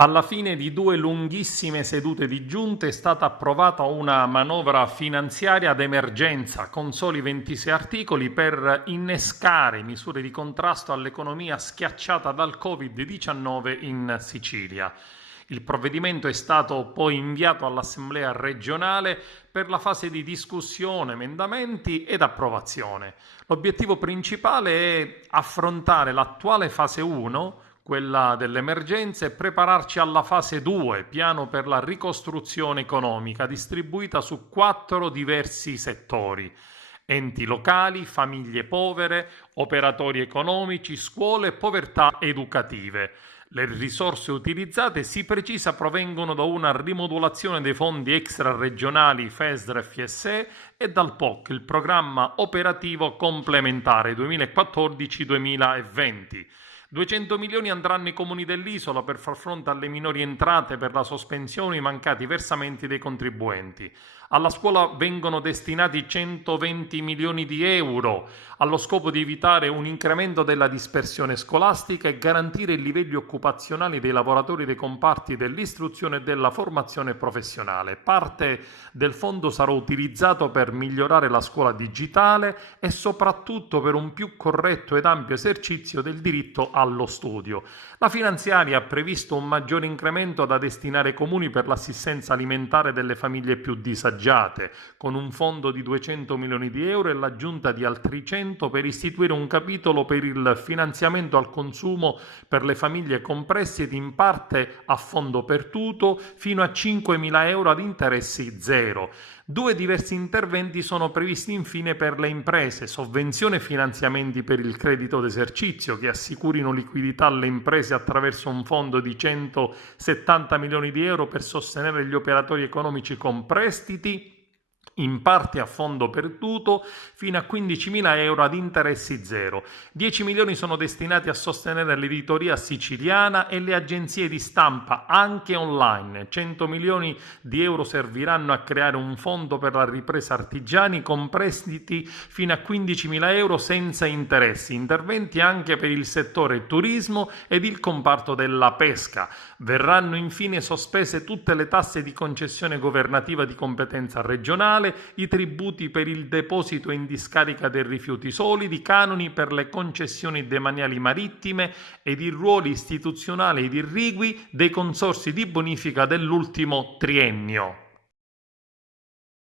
Alla fine di due lunghissime sedute di giunta è stata approvata una manovra finanziaria d'emergenza con soli 26 articoli per innescare misure di contrasto all'economia schiacciata dal Covid-19 in Sicilia. Il provvedimento è stato poi inviato all'Assemblea regionale per la fase di discussione, emendamenti ed approvazione. L'obiettivo principale è affrontare l'attuale fase 1, quella dell'emergenza, e prepararci alla fase 2, piano per la ricostruzione economica, distribuita su 4 diversi settori: enti locali, famiglie povere, operatori economici, scuole e povertà educative. Le risorse utilizzate, si precisa, provengono da una rimodulazione dei fondi extraregionali FESR e FSE e dal POC, il programma operativo complementare 2014-2020. 200 milioni andranno ai comuni dell'isola per far fronte alle minori entrate per la sospensione e i mancati versamenti dei contribuenti. Alla scuola vengono destinati 120 milioni di euro allo scopo di evitare un incremento della dispersione scolastica e garantire i livelli occupazionali dei lavoratori dei comparti dell'istruzione e della formazione professionale. Parte del fondo sarà utilizzato per migliorare la scuola digitale e soprattutto per un più corretto ed ampio esercizio del diritto allo studio. La finanziaria ha previsto un maggiore incremento da destinare ai comuni per l'assistenza alimentare delle famiglie più disagiate, con un fondo di 200 milioni di euro e l'aggiunta di altri 100 per istituire un capitolo per il finanziamento al consumo per le famiglie con prestiti in parte a fondo perduto fino a 5.000 euro ad interessi zero. Due diversi interventi sono previsti infine per le imprese: sovvenzione e finanziamenti per il credito d'esercizio che assicurino liquidità alle imprese attraverso un fondo di 170 milioni di euro per sostenere gli operatori economici con prestiti in parte a fondo perduto fino a 15.000 euro ad interessi zero. 10 milioni sono destinati a sostenere l'editoria siciliana e le agenzie di stampa anche online. 100 milioni di euro serviranno a creare un fondo per la ripresa artigiani con prestiti fino a 15.000 euro senza interessi. Interventi anche per il settore turismo ed il comparto della pesca. Verranno infine sospese tutte le tasse di concessione governativa di competenza regionale, i tributi per il deposito in discarica dei rifiuti solidi, i canoni per le concessioni demaniali marittime ed i ruoli istituzionali ed irrigui dei consorzi di bonifica dell'ultimo triennio.